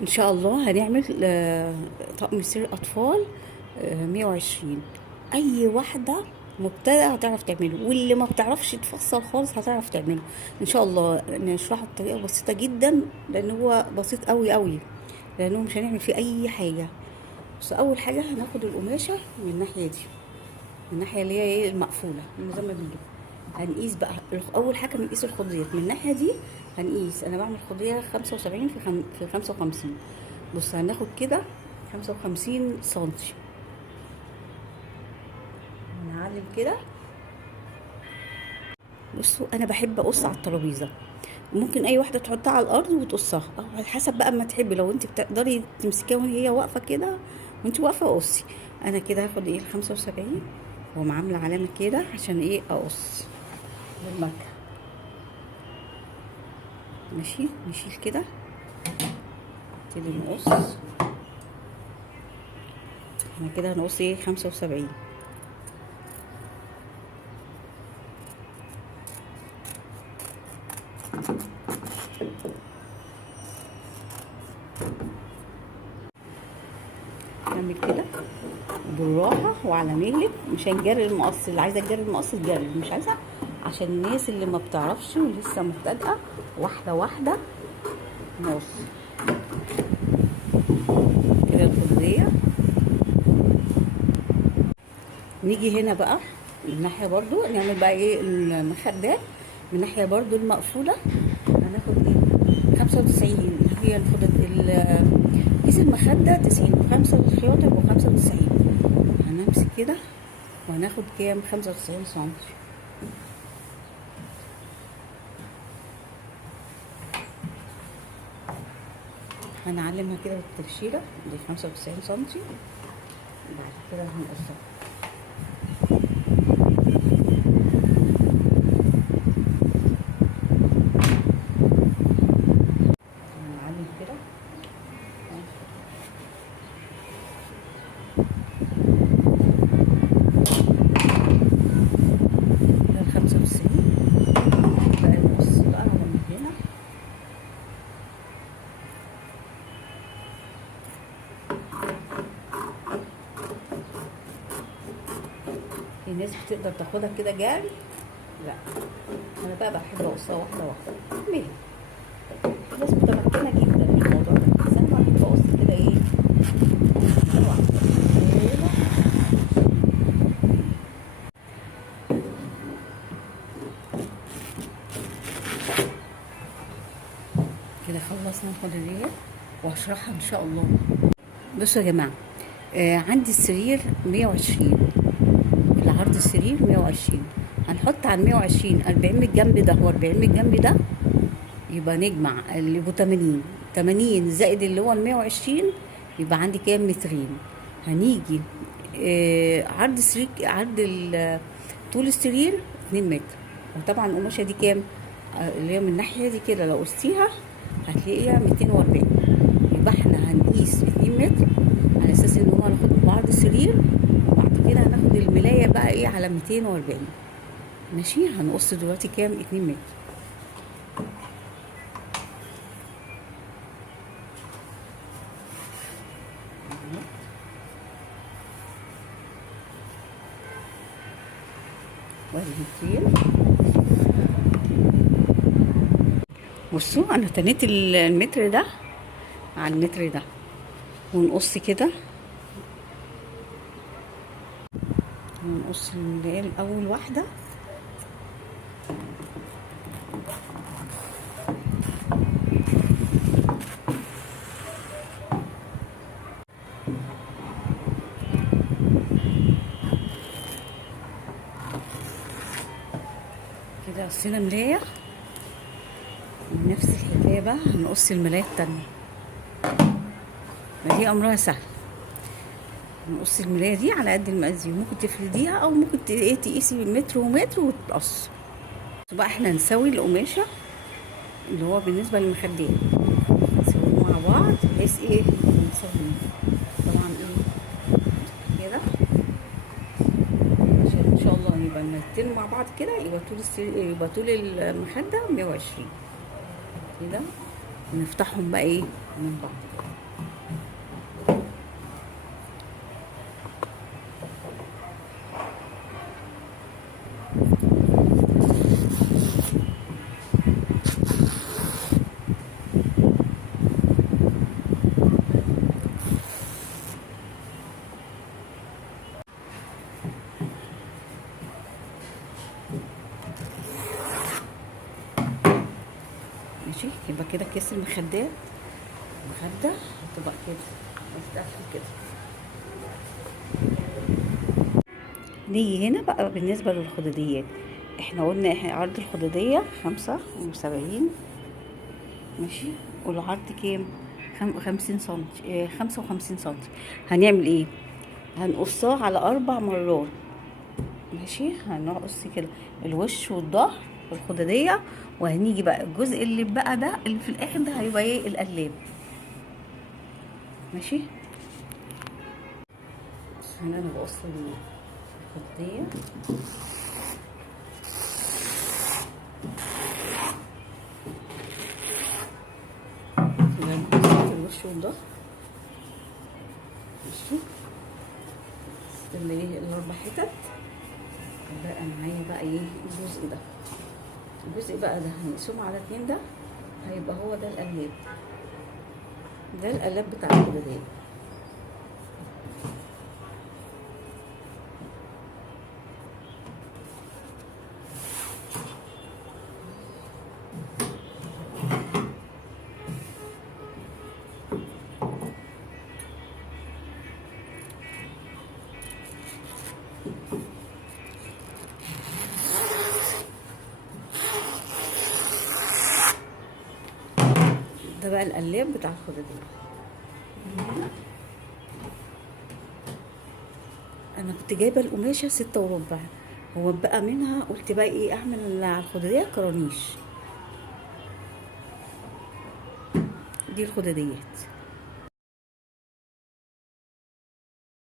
ان شاء الله هنعمل طقم سرير اطفال 120. اي واحده مبتدئه هتعرف تعمله، واللي ما بتعرفش تفصل خالص هتعرف تعمله ان شاء الله. نشرحه بطريقه بسيطه جدا لان هو بسيط قوي قوي، لانه مش هنعمل فيه اي حاجه. بس اول حاجه هناخد القماشه من الناحيه دي، من الناحيه اللي هي ايه المقفوله اللي زي ما بنجيب. هنقيس بقى اول حاجه بنقيس الخديات من الناحيه دي. هنقيس، انا بعمل خديه 75 في 55. بص هناخد كده 55 سنتي، هنعلم كده. بصوا انا بحب اقص على الترابيزه، ممكن اي واحده تحطها على الارض وتقصها، او على حسب بقى ما تحبي. لو انت بتقدري تمسكيها وهي واقفه كده وانت واقفه قصي. انا كده هاخد ايه 75 واقوم عامله علامه كده عشان ايه اقص بالمكنه. ماشي نشيل كده نبتدي نقص. احنا كده هنقص ايه 75. نعمل كده بالراحه وعلى مهلك، مش هنجري المقص. اللي عايزه تجري المقص تجري، مش عايزه عشان الناس اللي ما بتعرفش ولسه مبتدئه. واحده واحده نقص كده الخديه. نيجي هنا بقى من الناحيه برضو نعمل بقى ايه المخدات من الناحيه برضو المقفوله. هناخد ايه 95. هي كيس المخده 90 و5 الخياطه يبقوا 95. هنمسك كده وهناخد كام 95 سنتي. هنعلمها كده بالتبشيره دي 95 سنتي. بعد كده هنقصها. هنعلم كده ده 95. بقى نقص بقى من هنا. في ناس بتقدر تاخدها كده جاري، لا انا بقى بحب اقصها واحده واحده. ليه؟ في ناس متمكنه جدا من الموضوع ده، بس انا بحب اقص كده ايه واحده واحده كده. خلصنا الخضروات وهشرحها ان شاء الله. بصوا يا جماعه، عندي السرير 120، العرض السرير 120. هنحط على 120 40 من الجنب ده و40 من الجنب ده، يبقى نجمع اللي يبقوا 80. 80 زائد اللي هو ال 120 يبقى عندي كام مترين. هنيجي عرض السرير، طول السرير 2 متر. وطبعا القماشه دي كام اللي هي من الناحيه دي كده لو قستيها هتلاقيها 240. يبقى احنا هنقيس 2 متر على اساس ان هو هناخد بعرض السرير، وبعد كده هناخد الملايه بقى ايه على 240. ماشي هنقص دلوقتي كام 2 متر. وادي. بصوا انا تنيت المتر ده على المتر ده، ونقص كده ونقص اللي هي اول واحده. كده قصينا ملايه، ونفس الحكايه بقى هنقص الملايه التانيه. ما دي امرها سهل، نقص الملايه دي على قد المقاس دي، ممكن تفرديها او ممكن تقيسي متر ومتر وتقص. بقى احنا نسوي القماشه اللي هو بالنسبه للمخدات، نسويه مع بعض بحيث ايه نسويه طبعا ايه كده عشان ان شاء الله يبقى المتين مع بعض كده. يبقى طول المخده 120 كده. ونفتحهم بقى ايه من بعض. نفس المخدات، مخدة هتبقى كده مستقفل كده. نيجي هنا بقى بالنسبة للخداديات، احنا قلنا احنا عرض الخدادية 75 ماشي، والعرض كام؟ 50 سنتي، 55 سنتي. هنعمل ايه؟ هنقصها على 4 مرات ماشي. هنقص كده الوش والظهر والخدادية، وهنيجي بقى الجزء اللي بقى ده اللي في الاخر ده هيبقى ايه؟ القلاب ماشي. هنا انا بقص الخدادية الوش والظهر ماشي. اللي ايه ال4 حتت بقى معايا بقى ايه الجزء ده. الجزء بقى ده هنقسمه على 2، ده هيبقى هو ده القلاب، ده القلاب بتاع الخدادية. ده بقى القلاب بتاع الخدادية. انا كنت جايبه القماشه 6 وربع، هو بقى منها قلت بقى ايه اعمل على الخدادية كرانيش. دي الخداديات.